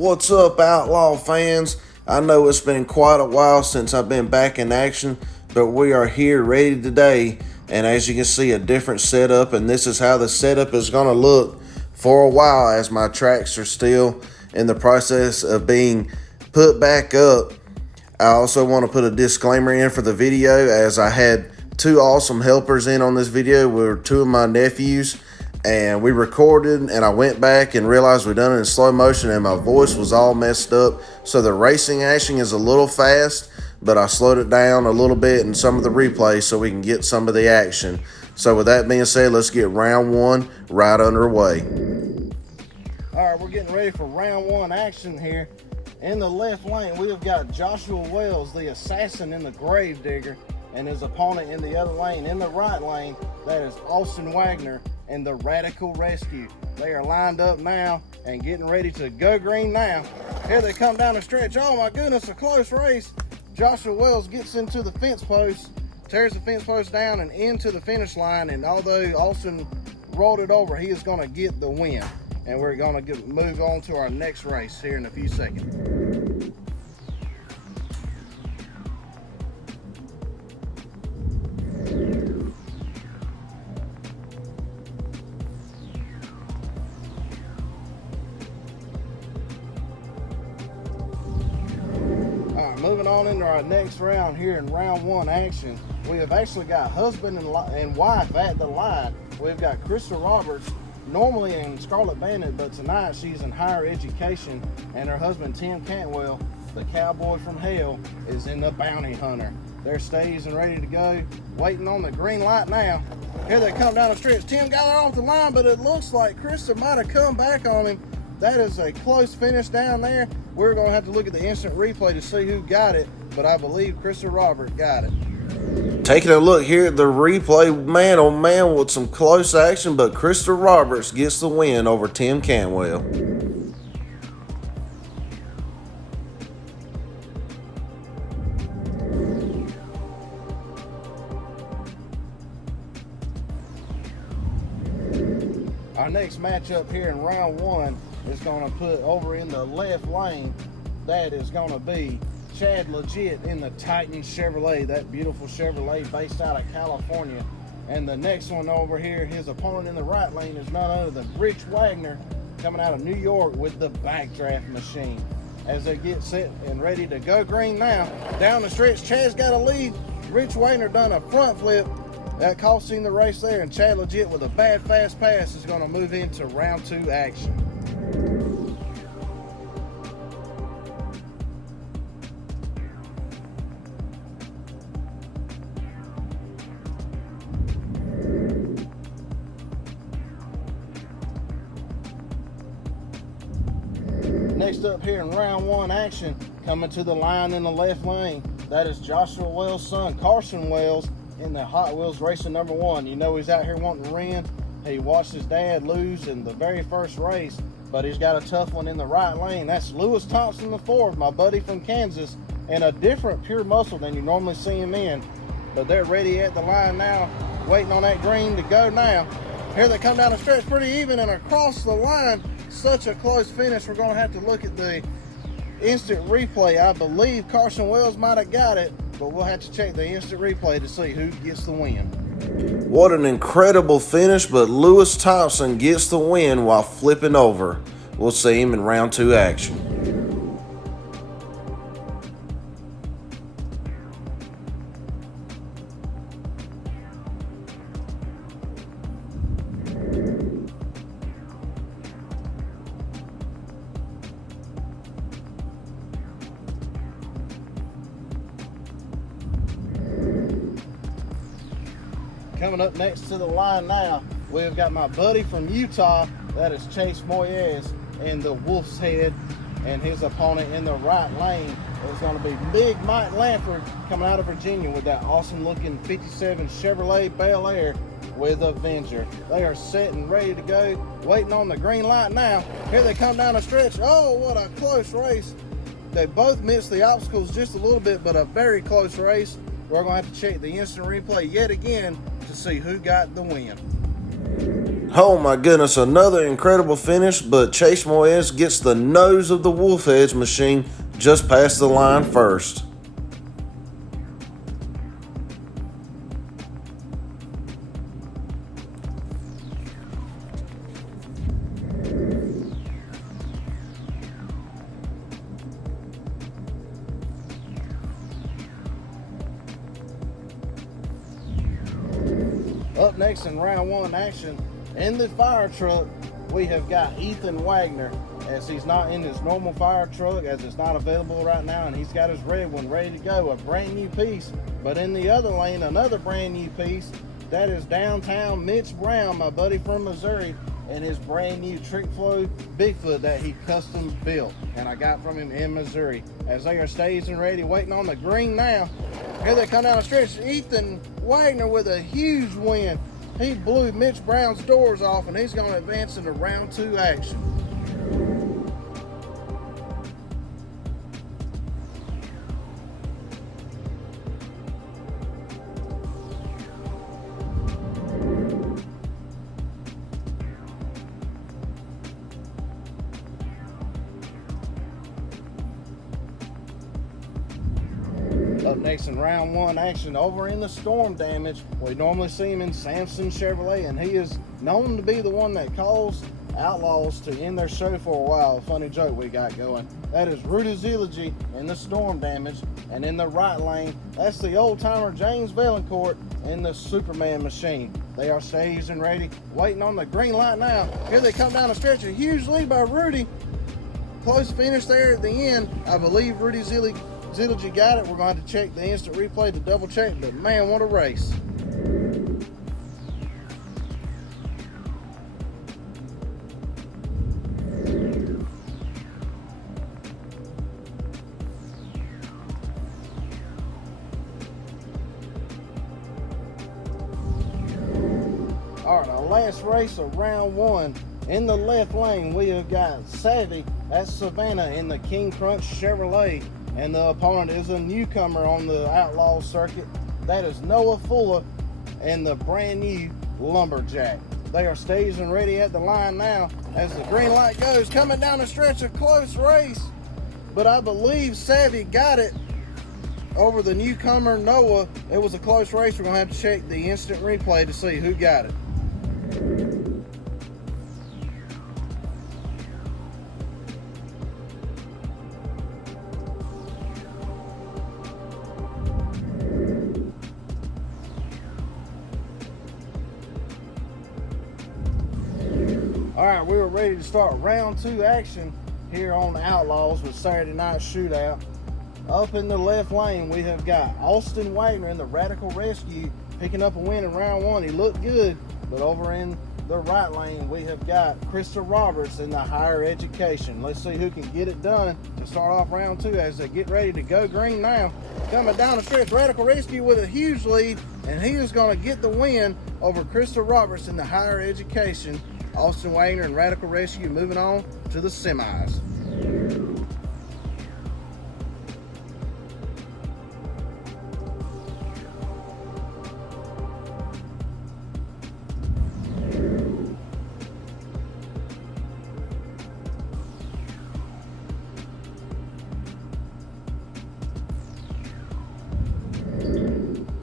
What's up, Outlaw fans? I know it's been quite a while since I've been back in action, but we are here ready today. And as you can see, a different setup, and this is how the setup is going to look for a while as my tracks are still in the process of being put back up. I also want to put a disclaimer in for the video, as I had two awesome helpers in on this video with two of my nephews, and we recorded and I went back and realized we done it in slow motion and my voice was all messed up. So the racing action is a little fast, but I slowed it down a little bit in some of the replays so we can get some of the action. So with that being said, let's get round one right underway. All right, we're getting ready for round one action here. In the left lane, we have got Joshua Wells, the assassin in the grave digger, and his opponent in the other lane. In the right lane, that is Austin Wagner and the Radical Rescue. They are lined up now and getting ready to go green now. Here they come down the stretch. Oh my goodness, a close race. Joshua Wells gets into the fence post, tears the fence post down and into the finish line, and although Austin rolled it over, he is going to get the win. And we're going to move on to our next race here in a few seconds. Moving on into our next round here in round one action, we have actually got husband and wife at the line. We've got Krista Roberts, normally in Scarlet Bandit, but tonight she's in higher education, and her husband Tim Cantwell, the cowboy from hell, is in the Bounty Hunter. They're staged and ready to go, waiting on the green light now. Here they come down the stretch. Tim got it off the line, but it looks like Krista might have come back on him. That is a close finish down there. We're going to have to look at the instant replay to see who got it, but I believe Krista Roberts got it. Taking a look here at the replay, man oh man, with some close action, but Krista Roberts gets the win over Tim Cantwell. Our next matchup here in round one is going to put over in the left lane. That is going to be Chad Legit in the Titan Chevrolet, that beautiful Chevrolet based out of California. And the next one over here, his opponent in the right lane, is none other than Rich Wagner, coming out of New York with the Backdraft Machine. As they get set and ready to go green now, down the stretch, Chad's got a lead. Rich Wagner done a front flip. That cost him the race there, and Chad Legit with a bad fast pass is going to move into round two action. Next up here in round one action, coming to the line in the left lane, that is Joshua Wells' son, Carson Wells, in the Hot Wheels Racing number one. You know he's out here wanting to win. He watched his dad lose in the very first race, but he's got a tough one in the right lane. That's Lewis Thompson IV, my buddy from Kansas, and a different pure muscle than you normally see him in. But they're ready at the line now, waiting on that green to go now. Here they come down the stretch pretty even and across the line. Such a close finish. We're going to have to look at the instant replay. I believe Carson Wells might have got it, but we'll have to check the instant replay to see who gets the win. What an incredible finish, but Lewis Thompson gets the win while flipping over. We'll see him in round two action. Coming up next to the line now, we've got my buddy from Utah, that is Chase Moyes in the Wolf's Head, and his opponent in the right lane is going to be Big Mike Lanford, coming out of Virginia with that awesome looking 57 Chevrolet Bel Air with Avenger. They are set and ready to go, waiting on the green light now. Here they come down the stretch. Oh, what a close race. They both missed the obstacles just a little bit, but a very close race. We're going to have to check the instant replay yet again to see who got the win. Oh my goodness, another incredible finish, but Chase Moyes gets the nose of the Wolfheads machine just past the line first. Up next in round one action, in the fire truck, we have got Ethan Wagner, as he's not in his normal fire truck, as it's not available right now, and he's got his red one ready to go, a brand new piece. But in the other lane, another brand new piece, that is downtown Mitch Brown, my buddy from Missouri, and his brand new Trick Flow Bigfoot that he custom built, and I got from him in Missouri. As they are staged and ready, waiting on the green now. Here they come down the stretch. Ethan Wagner with a huge win. He blew Mitch Brown's doors off, and he's going to advance into round two action. Up next in round one action, over in the storm damage, we normally see him in Samson Chevrolet, and he is known to be the one that caused Outlaws to end their show for a while. A funny joke we got going. That is Rudy Zilligy in the storm damage, and in the right lane, that's the old-timer James Valancourt in the Superman machine. They are staged and ready, waiting on the green light now. Here they come down the stretch, a huge lead by Rudy. Close finish there at the end. I believe Rudy Zilligy got it. We're going to check the instant replay to double check, but man, what a race. All right, our last race of round one. In the left lane, we have got Savvy, that's Savannah in the King Crunch Chevrolet. And the opponent is a newcomer on the Outlaws circuit. That is Noah Fuller and the brand new Lumberjack. They are staged and ready at the line now as the green light goes. Coming down the stretch, a close race. But I believe Savvy got it over the newcomer Noah. It was a close race. We're going to have to check the instant replay to see who got it. All right, we are ready to start round two action here on the Outlaws with Saturday Night Shootout. Up in the left lane, we have got Austin Wagner in the Radical Rescue picking up a win in round one. He looked good, but over in the right lane, we have got Krista Roberts in the Higher Education. Let's see who can get it done to start off round two as they get ready to go green now. Coming down the stretch, Radical Rescue with a huge lead, and he is going to get the win over Krista Roberts in the Higher Education. Austin Wagner and Radical Rescue moving on to the semis.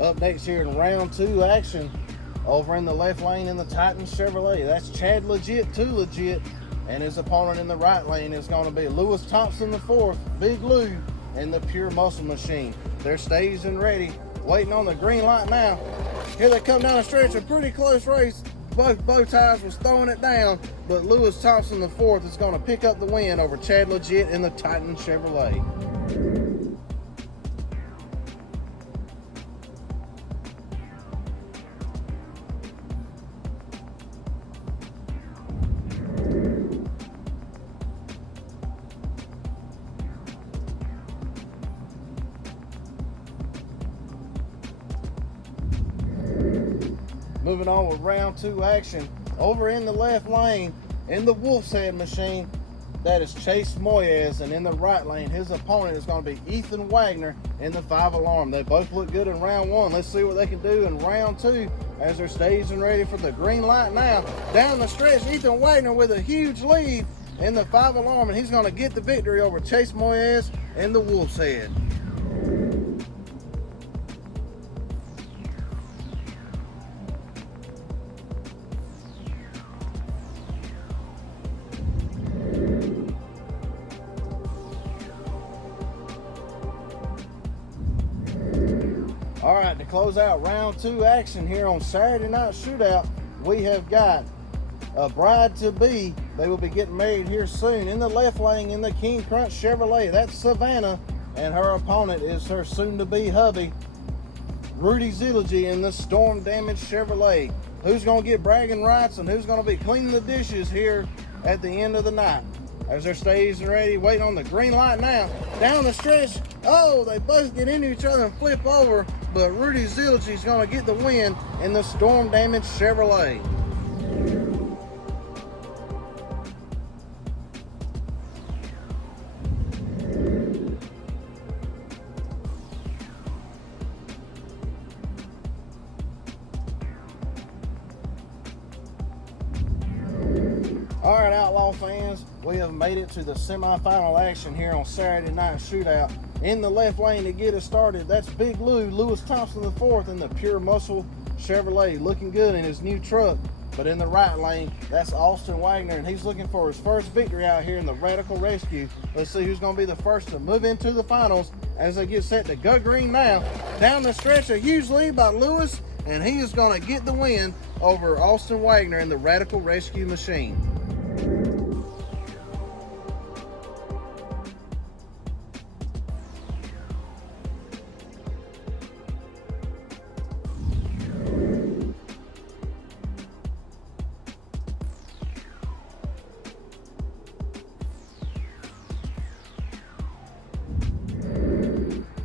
Up next here in round two action, over in the left lane in the Titan Chevrolet, that's Chad Legit, Too Legit, and his opponent in the right lane is going to be Lewis Thompson IV, Big Lou, in the Pure Muscle Machine. They're staged and ready, waiting on the green light now. Here they come down the stretch, a pretty close race. Both bow ties was throwing it down, but Lewis Thompson IV is going to pick up the win over Chad Legit in the Titan Chevrolet. Moving on with round two action. Over in the left lane, in the Wolf's Head machine, that is Chase Moyes, and in the right lane, his opponent is going to be Ethan Wagner in the 5 alarm. They both look good in round 1. Let's see what they can do in round 2 as they're staged and ready for the green light now. Down the stretch, Ethan Wagner with a huge lead in the 5 alarm, and he's going to get the victory over Chase Moyes in the Wolf's Head. All right, to close out round 2 action here on Saturday Night Shootout, we have got a bride-to-be. They will be getting married here soon. In the left lane in the King Crunch Chevrolet, that's Savannah, and her opponent is her soon-to-be hubby, Rudy Zilligy, in the Storm Damaged Chevrolet. Who's going to get bragging rights and who's going to be cleaning the dishes here at the end of the night? As they're staged and ready, waiting on the green light now. Down the stretch, oh, they both get into each other and flip over, but Rudy Zilligy is going to get the win in the Storm Damaged Chevrolet. All right, Outlaw fans, we have made it to the semifinal action here on Saturday Night Shootout. In the left lane to get us started, that's Big Lewis Thompson IV in the Pure Muscle Chevrolet, looking good in his new truck. But in the right lane, that's Austin Wagner, and he's looking for his first victory out here in the Radical Rescue. Let's see who's going to be the first to move into the finals as they get set to go green now. Down the stretch, a huge lead by Lewis, and he is going to get the win over Austin Wagner in the Radical Rescue machine.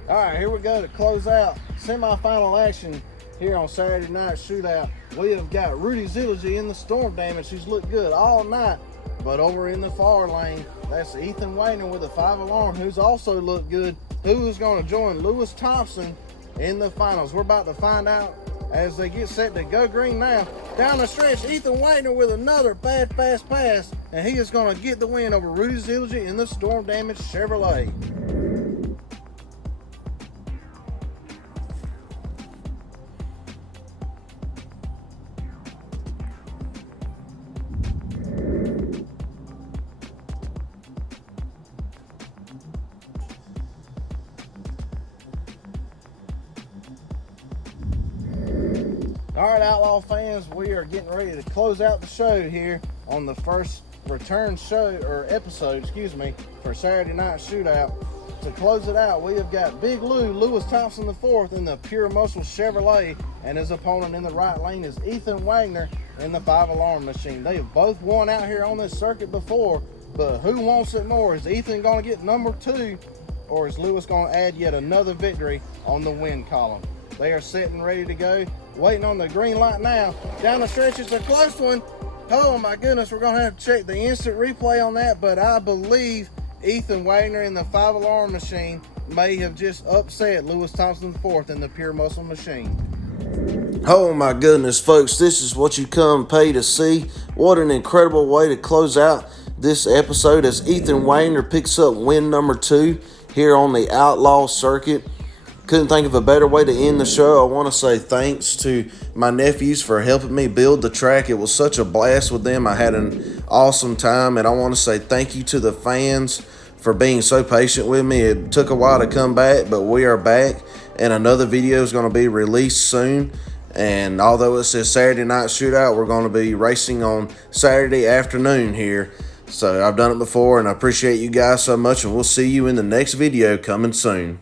All right, here we go to close out semifinal action here on Saturday Night Shootout. We have got Rudy Zilligy in the Storm Damage. He's looked good all night. But over in the far lane, that's Ethan Wagner with a 5 alarm, who's also looked good. Who is going to join Lewis Thompson in the finals? We're about to find out as they get set to go green now. Down the stretch, Ethan Wagner with another bad fast pass, and he is going to get the win over Rudy Zilligy in the Storm Damage Chevrolet. All right, Outlaw fans, we are getting ready to close out the show here on the first return show, or episode, for Saturday Night Shootout. To close it out, we have got Big Lewis Thompson IV in the Pure Muscle Chevrolet, and his opponent in the right lane is Ethan Wagner in the 5 alarm machine. They have both won out here on this circuit before, but who wants it more? Is Ethan going to get number 2, or is Lewis going to add yet another victory on the win column? They are set and ready to go, waiting on the green light now. Down the stretch, it's a close one. Oh my goodness, we're going to have to check the instant replay on that, but I believe Ethan Wagner in the 5 alarm machine may have just upset Lewis Thompson IV in the Pure Muscle machine. Oh my goodness, folks, this is what you come pay to see. What an incredible way to close out this episode as Ethan Wagner picks up win number 2 here on the Outlaw circuit. Couldn't think of a better way to end the show. I want to say thanks to my nephews for helping me build the track. It was such a blast with them. I had an awesome time, and I want to say thank you to the fans for being so patient with me. It took a while to come back, but we are back, and another video is going to be released soon. And although it says Saturday Night Shootout, we're going to be racing on Saturday afternoon here. So I've done it before, and I appreciate you guys so much, and we'll see you in the next video coming soon.